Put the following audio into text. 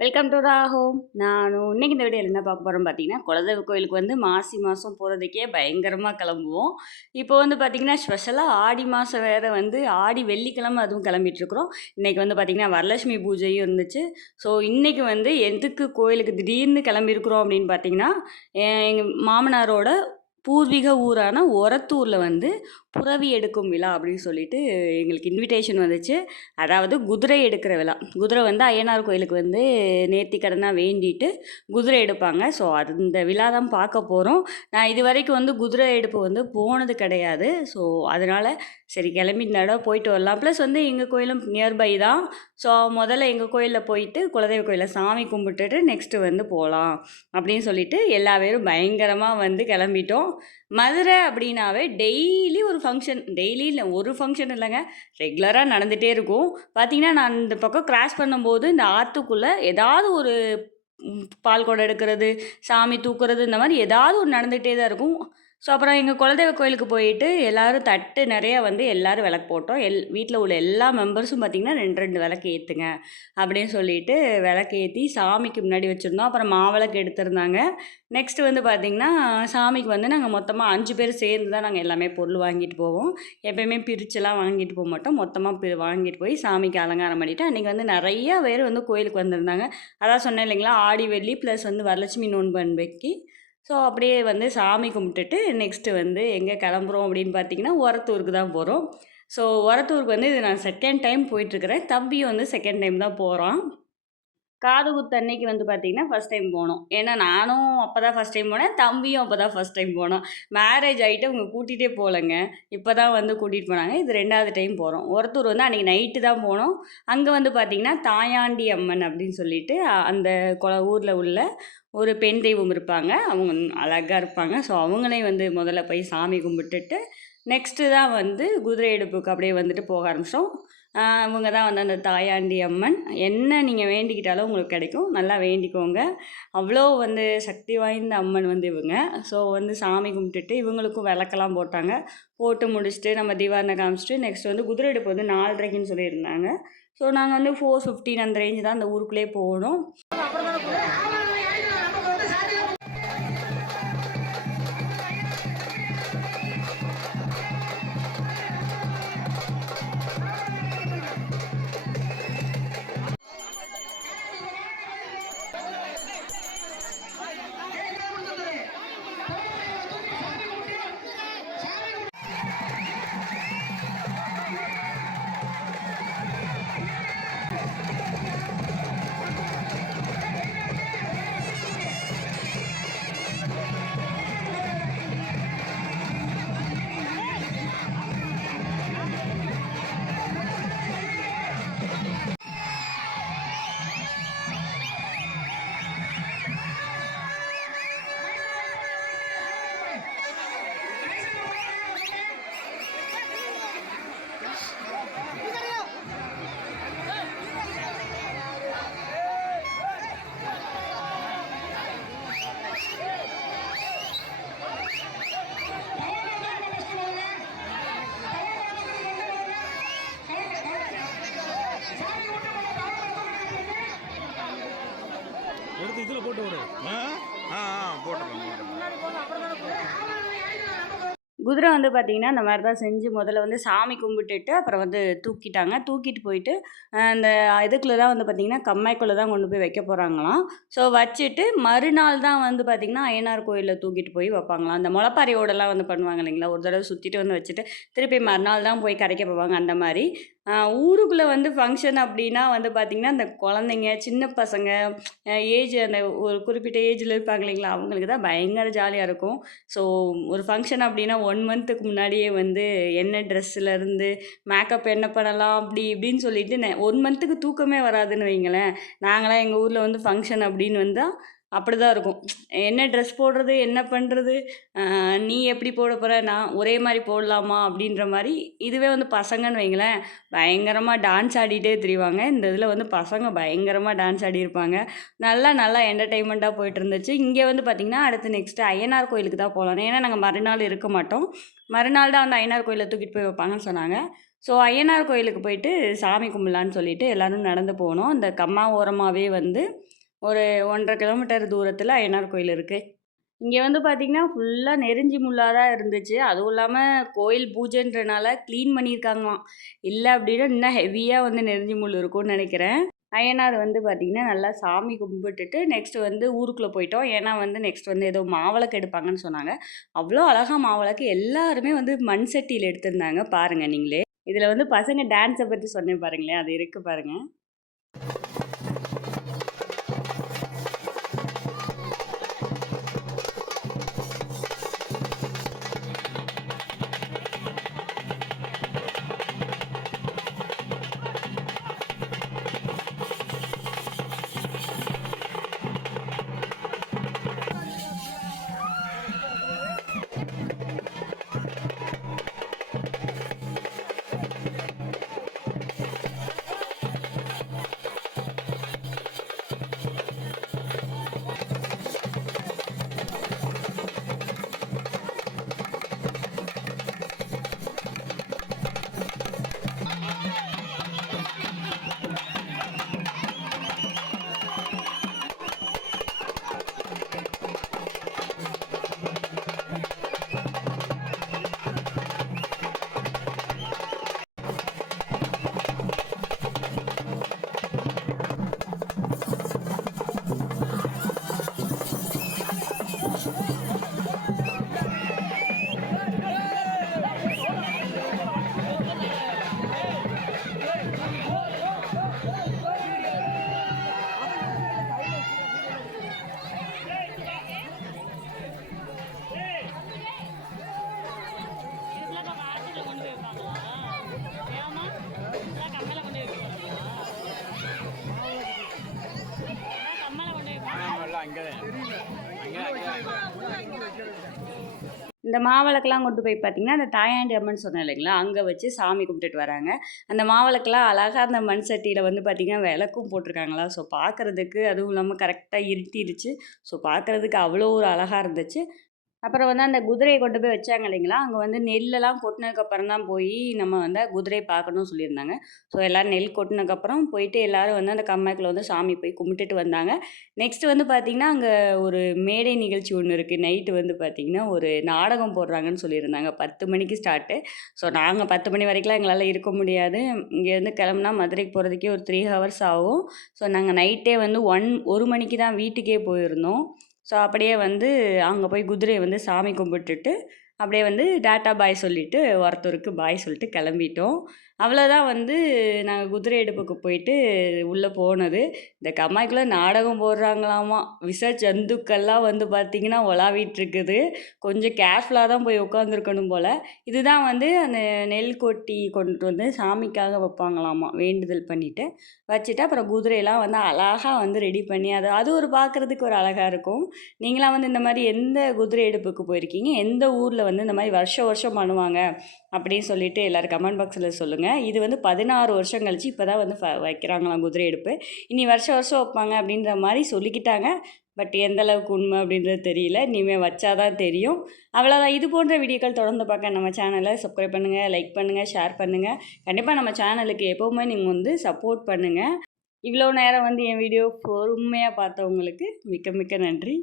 Welcome to raw home. நானும் இன்னைக்கு இந்த வீடியோவில் என்ன பார்க்க போகிறோம் பார்த்தீங்கன்னா, குலதெய்வ கோயிலுக்கு வந்து மாசி மாதம் போகிறதுக்கே பயங்கரமாக கிளம்புவோம். இப்போ வந்து பார்த்தீங்கன்னா, ஸ்பெஷலாக ஆடி மாதம் வேறு வந்து ஆடி வெள்ளிக்கிழமை அதுவும் கிளம்பிட்டுருக்குறோம். இன்றைக்கி வந்து பார்த்தீங்கன்னா, வரலட்சுமி பூஜையும் இருந்துச்சு. ஸோ இன்றைக்கி வந்து எதுக்கு கோயிலுக்கு திடீர்னு கிளம்பியிருக்கிறோம் அப்படின்னு பார்த்தீங்கன்னா, எங்கள் மாமனாரோட பூர்வீக ஊரான ஒரத்தூரில் வந்து புறவி எடுக்கும் விழா அப்படின்னு சொல்லிட்டு எங்களுக்கு இன்விடேஷன் வந்துச்சு. அதாவது குதிரை எடுக்கிற விழா. குதிரை வந்து அய்யனார் கோயிலுக்கு வந்து நேர்த்திக்கடனாக வேண்டிட்டு குதிரை எடுப்பாங்க. ஸோ அது இந்த விழா தான் பார்க்க போகிறோம். நான் இது வரைக்கும் வந்து குதிரை எடுப்பு வந்து போனது கிடையாது. ஸோ அதனால் சரி கிளம்பி இந்த தடவை போயிட்டு வரலாம். ப்ளஸ் வந்து எங்கள் கோயிலும் நியர்பை தான். ஸோ முதல்ல எங்கள் கோயிலில் போயிட்டு குலதெய்வ கோயிலில் சாமி கும்பிட்டுட்டு நெக்ஸ்ட்டு வந்து போகலாம் அப்படின்னு சொல்லிட்டு எல்லா பேரும் பயங்கரமாக வந்து கிளம்பிட்டோம். மதுரை அப்படின்னாவே டெய்லி ஒரு ஃபங்க்ஷன், டெய்லி இல்லை ஒரு ஃபங்க்ஷன் இல்லைங்க, ரெகுலராக நடந்துகிட்டே இருக்கும். பார்த்திங்கன்னா நான் இந்த பக்கம் கிராஸ் பண்ணும்போது இந்த ஆற்றுக்குள்ளே ஏதாவது ஒரு பால் குடம் எடுக்கிறது, சாமி தூக்குறது, இந்த மாதிரி ஏதாவது ஒரு நடந்துகிட்டே தான் இருக்கும். ஸோ அப்புறம் எங்கள் குலதெய்வ கோயிலுக்கு போயிட்டு எல்லோரும் தட்டு நிறையா வந்து எல்லோரும் விளக்கு போட்டோம். வீட்டில் உள்ள எல்லா மெம்பர்ஸும் பார்த்திங்கன்னா 2 விளக்கு ஏற்றுங்க அப்படின்னு சொல்லிட்டு விளக்கு ஏற்றி சாமிக்கு முன்னாடி வச்சுருந்தோம். அப்புறம் மாவிளக்கு எடுத்திருந்தாங்க. நெக்ஸ்ட்டு வந்து பார்த்திங்கன்னா, சாமிக்கு வந்து நாங்கள் மொத்தமாக 5 பேர் சேர்ந்து தான் நாங்கள் எல்லாமே பொருள் வாங்கிட்டு போவோம். எப்போயுமே பிரிச்சுலாம் வாங்கிட்டு போக மாட்டோம். மொத்தமாக வாங்கிட்டு போய் சாமிக்கு அலங்காரம் பண்ணிவிட்டு அன்றைக்கி வந்து நிறையா பேர் வந்து கோயிலுக்கு வந்திருந்தாங்க. அதான் சொன்னேன் இல்லைங்களா, ஆடி வெள்ளி ப்ளஸ் வந்து வரலட்சுமி நோன்பு அன்றைக்கி. ஸோ அப்படியே வந்து சாமி கும்பிட்டுட்டு நெக்ஸ்ட்டு வந்து எங்கே கிளம்புறோம் அப்படின்னு பார்த்தீங்கன்னா, ஒரத்தூருக்கு தான் போகிறோம். ஸோ ஒரத்தூருக்கு வந்து இது நான் செகண்ட் டைம் போயிட்டுருக்கிறேன். தம்பியும் வந்து செகண்ட் டைம் தான் போகிறான். காது குத்து அன்னைக்கு வந்து பார்த்தீங்கன்னா, ஃபஸ்ட் டைம் போனோம். ஏன்னா நானும் அப்போ தான் ஃபஸ்ட் டைம் போனேன். தம்பியும் அப்போ தான் ஃபஸ்ட் டைம் போனோம். மேரேஜ் ஆகிட்டு அவங்க கூட்டிகிட்டே போகலங்க. இப்போ தான் வந்து கூட்டிகிட்டு போனாங்க. இது 2வது டைம் போகிறோம். ஒரத்தூர் வந்து அன்றைக்கி நைட்டு தான் போனோம். அங்கே வந்து பார்த்திங்கன்னா, தாயாண்டி அம்மன் அப்படின்னு சொல்லிட்டு அந்த ஊரில் உள்ள ஒரு பெண் தெய்வம் இருப்பாங்க. அவங்க அழகாக இருப்பாங்க. ஸோ அவங்களையும் வந்து முதல்ல போய் சாமி கும்பிட்டுட்டு நெக்ஸ்ட்டு தான் வந்து குதிரை எடுப்புக்கு அப்படியே வந்துட்டு போக ஆரம்பித்தோம். இவங்க தான் வந்து அந்த தாயாண்டி அம்மன். என்ன நீங்கள் வேண்டிக்கிட்டாலும் உங்களுக்கு கிடைக்கும். நல்லா வேண்டிக்கோங்க. அவ்வளோ வந்து சக்தி வாய்ந்த அம்மன் வந்து இவங்க. ஸோ வந்து சாமி கும்பிட்டுட்டு இவங்களுக்கும் விளக்கெல்லாம் போட்டாங்க. போட்டு முடிச்சுட்டு நம்ம தீபாவளி காமிச்சிட்டு நெக்ஸ்ட் வந்து குதிரை எடுப்பு வந்து 4:30க்குன்னு சொல்லியிருந்தாங்க. ஸோ நாங்கள் வந்து 4:15 அந்த ரேஞ்சு தான் அந்த ஊருக்குள்ளே போகணும். எடுத்து இதில் போட்டு விடு. குதிரை வந்து பார்த்திங்கன்னா இந்த மாதிரி தான் செஞ்சு முதல்ல வந்து சாமி கும்பிட்டுட்டு அப்புறம் வந்து தூக்கிட்டாங்க. தூக்கிட்டு போயிட்டு அந்த இதுக்குள்ளே தான் வந்து பார்த்திங்கன்னா கம்மாய்க்குள்ளே தான் கொண்டு போய் வைக்க போகிறாங்களாம். ஸோ வச்சுட்டு மறுநாள் தான் வந்து பார்த்திங்கன்னா அய்யனார் கோயிலில் தூக்கிட்டு போய் வைப்பாங்களாம். அந்த முளைப்பாரியோடலாம் வந்து பண்ணுவாங்க இல்லைங்களா, ஒரு தடவை சுற்றிட்டு வந்து வச்சுட்டு திருப்பி மறுநாள் தான் போய் கரைக்க போவாங்க. அந்த மாதிரி ஊருக்குள்ளே வந்து ஃபங்க்ஷன் அப்படின்னா வந்து பார்த்திங்கன்னா இந்த குழந்தைங்க சின்ன பசங்க ஏஜ் அந்த ஒரு குறிப்பிட்ட ஏஜில் இருப்பாங்க இல்லைங்களா, அவங்களுக்கு தான் பயங்கர ஜாலியாக இருக்கும். ஸோ ஒரு ஃபங்க்ஷன் அப்படின்னா 1 மந்த்துக்கு முன்னாடியே வந்து என்ன ட்ரெஸ்ஸுலேருந்து மேக்கப் என்ன பண்ணலாம் அப்படி இப்படின்னு சொல்லிட்டு 1 மந்த்துக்கு தூக்கமே வராதுன்னு வைங்களேன். நாங்களாம் எங்கள் ஊரில் வந்து ஃபங்க்ஷன் அப்படின்னு வந்தால் அப்படி தான் இருக்கும். என்ன ட்ரெஸ் போடுறது, என்ன பண்ணுறது, நீ எப்படி போட போகிற, நான் ஒரே மாதிரி போடலாமா அப்படின்ற மாதிரி. இதுவே வந்து பசங்கன்னு வைங்களேன், பயங்கரமாக டான்ஸ் ஆடிட்டே திரிவாங்க. இந்த இதில் வந்து பசங்க பயங்கரமாக டான்ஸ் ஆடியிருப்பாங்க. நல்லா என்டர்டெயின்மெண்ட்டாக போயிட்டு இருந்துச்சு. இங்கே வந்து பார்த்திங்கன்னா அடுத்து நெக்ஸ்ட்டு அய்யனார் கோயிலுக்கு தான் போகலாம். ஏன்னா நாங்கள் மறுநாள் இருக்க மாட்டோம். மறுநாள் தான் வந்து அய்யனார் கோயிலில் தூக்கிட்டு போய் வைப்பாங்கன்னு சொன்னாங்க. ஸோ ஐயனார் கோயிலுக்கு போயிட்டு சாமி கும்பிடலான்னு சொல்லிட்டு எல்லோரும் நடந்து போனோம். அந்த கம்மா ஓரமாகவே வந்து ஒரு 1½ கிலோமீட்டர் தூரத்தில் ஐயனார் கோயில் இருக்குது. இங்கே வந்து பார்த்திங்கன்னா ஃபுல்லாக நெருஞ்சி முள்ளாக தான் இருந்துச்சு. அதுவும் இல்லாமல் கோயில் பூஜைன்றனால க்ளீன் பண்ணியிருக்காங்களாம். இல்லை அப்படின்னா இன்னும் ஹெவியாக வந்து நெருஞ்சி முள் இருக்கும்னு நினைக்கிறேன். ஐயனார் வந்து பார்த்திங்கன்னா நல்லா சாமி கும்பிட்டுட்டு நெக்ஸ்ட் வந்து ஊருக்குள்ளே போயிட்டோம். ஏன்னா வந்து நெக்ஸ்ட் வந்து ஏதோ மாவிளக்கு எடுப்பாங்கன்னு சொன்னாங்க. அவ்வளோ அழகாக மாவிளக்கு எல்லாருமே வந்து மண் சட்டியில் எடுத்திருந்தாங்க. பாருங்கள் நீங்களே. இதில் வந்து பசங்க டான்ஸை பற்றி சொன்னேன் பாருங்களேன், அது இருக்குது பாருங்கள். இந்த மாவிளக்கெல்லாம் கொண்டு போய் பார்த்திங்கன்னா அந்த தாயாண்டி அம்மன் சொன்னேன் இல்லைங்களா, அங்கே வச்சு சாமி கும்பிட்டுட்டு வராங்க. அந்த மாவிளக்கெல்லாம் அழகாக அந்த மண் சட்டியில் வந்து பார்த்திங்கன்னா விளக்கும் போட்டிருக்காங்களா. ஸோ பார்க்குறதுக்கு அதுவும் இல்லாமல் கரெக்டாக இருட்டிடுச்சு. ஸோ பார்க்குறதுக்கு அவ்வளோ ஒரு அழகாக இருந்துச்சு. அப்புறம் வந்து அந்த குதிரையை கொண்டு போய் வச்சாங்க இல்லைங்களா, அங்கே வந்து நெல்லெல்லாம் கொட்டினதுக்கப்புறம் தான் போய் நம்ம வந்து குதிரையை பார்க்கணும்னு சொல்லியிருந்தாங்க. ஸோ எல்லோரும் நெல் கொட்டினதுக்கப்புறம் போயிட்டு எல்லோரும் வந்து அந்த கம்மாய்க்குள்ள வந்து சாமி போய் கும்பிட்டுட்டு வந்தாங்க. நெக்ஸ்ட்டு வந்து பார்த்திங்கன்னா அங்கே ஒரு மேடை நிகழ்ச்சி ஒன்று இருக்குது. நைட்டு வந்து பார்த்திங்கன்னா ஒரு நாடகம் போடுறாங்கன்னு சொல்லியிருந்தாங்க. 10 மணிக்கு ஸ்டார்ட்டு. ஸோ நாங்கள் 10 மணி வரைக்கும்லாம் எங்களால் இருக்க முடியாது. இங்கேருந்து கிளம்புனா மதுரைக்கு போகிறதுக்கே ஒரு 3 ஹவர்ஸ் ஆகும். ஸோ நாங்கள் நைட்டே வந்து 1 மணிக்கு தான் வீட்டுக்கே போயிருந்தோம். ஸோ அப்படியே வந்து அங்கே போய் குதிரையை வந்து சாமி கும்பிட்டுட்டு அப்படியே வந்து டாட்டா பாய் சொல்லிவிட்டு ஒருத்தருக்கு பாய் சொல்லிட்டு கிளம்பிட்டோம். அவ்வளோதான் வந்து நாங்கள் குதிரை எடுப்புக்கு போயிட்டு உள்ளே போனது. இந்த கம்மாய்க்குள்ளே நாடகம் போடுறாங்களாமா. விஷ ஜந்துக்கள்லாம் வந்து பார்த்திங்கன்னா உலாவிட்டுருக்குது. கொஞ்சம் கேர்ஃபுல்லாக தான் போய் உட்காந்துருக்கணும் போல். இதுதான் வந்து அந்த நெல் கொட்டி கொண்டுட்டு வந்து சாமிக்காக வைப்பாங்களாமா. வேண்டுதல் பண்ணிவிட்டு வச்சுட்டு அப்புறம் குதிரையெல்லாம் வந்து அழகாக வந்து ரெடி பண்ணி அது ஒரு பார்க்குறதுக்கு ஒரு அழகாக இருக்கும். நீங்களாம் வந்து இந்த மாதிரி எந்த குதிரை எடுப்புக்கு போயிருக்கீங்க? எந்த ஊரில் வந்து இந்த மாதிரி வருஷம் வருஷம் பண்ணுவாங்க அப்படின்னு சொல்லிட்டு எல்லோரும் கமெண்ட் பாக்ஸில் சொல்லுங்கள். இது வந்து 16 வருஷம் கழிச்சு இப்போ தான் வந்து வைக்கிறாங்களாம் குதிரை எடுப்பு. இனி வருஷம் வருஷம் வைப்பாங்க அப்படின்ற மாதிரி சொல்லிக்கிட்டாங்க. பட் எந்த அளவுக்கு உண்மை அப்படின்றது தெரியல. இனிமேல் வச்சா தான் தெரியும். அவ்வளோதான். இது போன்ற வீடியோக்கள் தொடர்ந்து பார்க்க நம்ம சேனலை சப்ஸ்கிரைப் பண்ணுங்கள், லைக் பண்ணுங்கள், ஷேர் பண்ணுங்கள். கண்டிப்பாக நம்ம சேனலுக்கு எப்போவுமே நீங்கள் வந்து சப்போர்ட் பண்ணுங்கள். இவ்வளோ நேரம் வந்து என் வீடியோ பொறுமையாக பார்த்தவங்களுக்கு மிக்க மிக்க நன்றி.